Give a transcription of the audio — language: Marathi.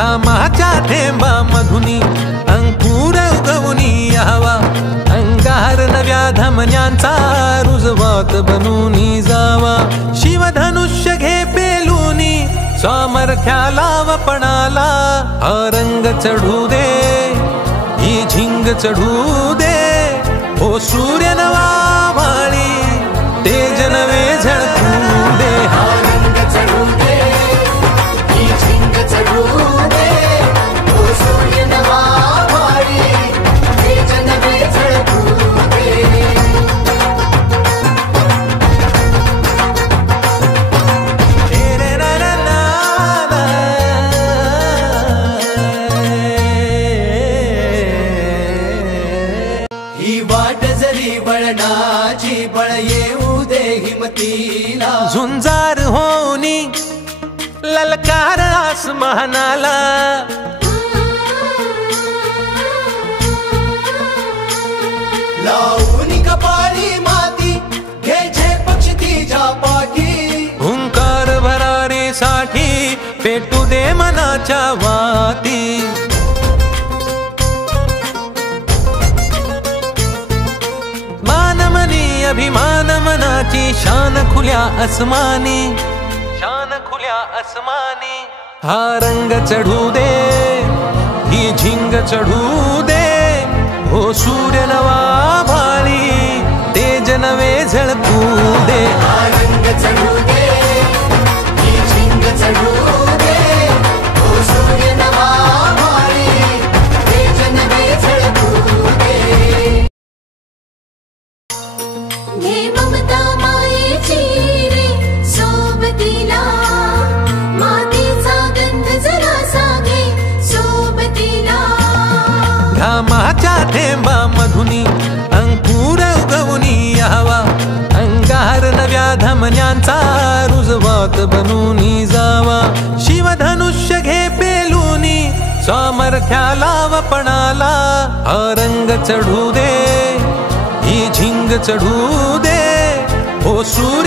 घामाच्या थेंबा मधुनी अंकुर उगवूनी यावा, अंगार नव्या धमन्यांचा रुजवात बनूनी जावा। शिवधनुष्य घे पेलूनी सामर्थ्याला वपणाला, हा रंग चढू दे ही झिंग चढू दे, ओ सूर्य नवा माळी तेज नवे झळकू दे। हा रंग चढू दे ही झिंग चढू दे, ओ सूर्य नवा माळी तेज नवे झळकू दे। ही वाट जरी वळणाची बळ येऊ दे हिमतीला, झुंजार होनी ललकार आसमानाला, लावून कपाळी माती घे पक्ष तिच्या पाठी, हुंकार भरारीसाठी पेटू दे मनाच्या वाती। मानमनी अभिमान मनाची शान खुल्या अस्मानी, शान खुल्या अस्मानी, हा रंग चढू दे ही झिंग चढू दे, ओ सूर्य नवा भाळी तेज नवे झळकू दे। हा रंग चढू दे ही झिंग चढू दे, ओ सूर्य नवा माळी तेज नवे झळकू दे। घे ममता मायेची रे सोबतीला, मातीचा गंध जरासा घे सोबतीला, घामाच्या थेंबा मधुनी अंकुर उगवूनी यावा, अंगार नव्या धमन्यांचा रुजवात बनूनी जावा। शिवधनुष्य घे पेलूनी सामर्थ्याला वपणाला, हा रंग चढू दे ही झिंग चढू दे, ओ सूर्य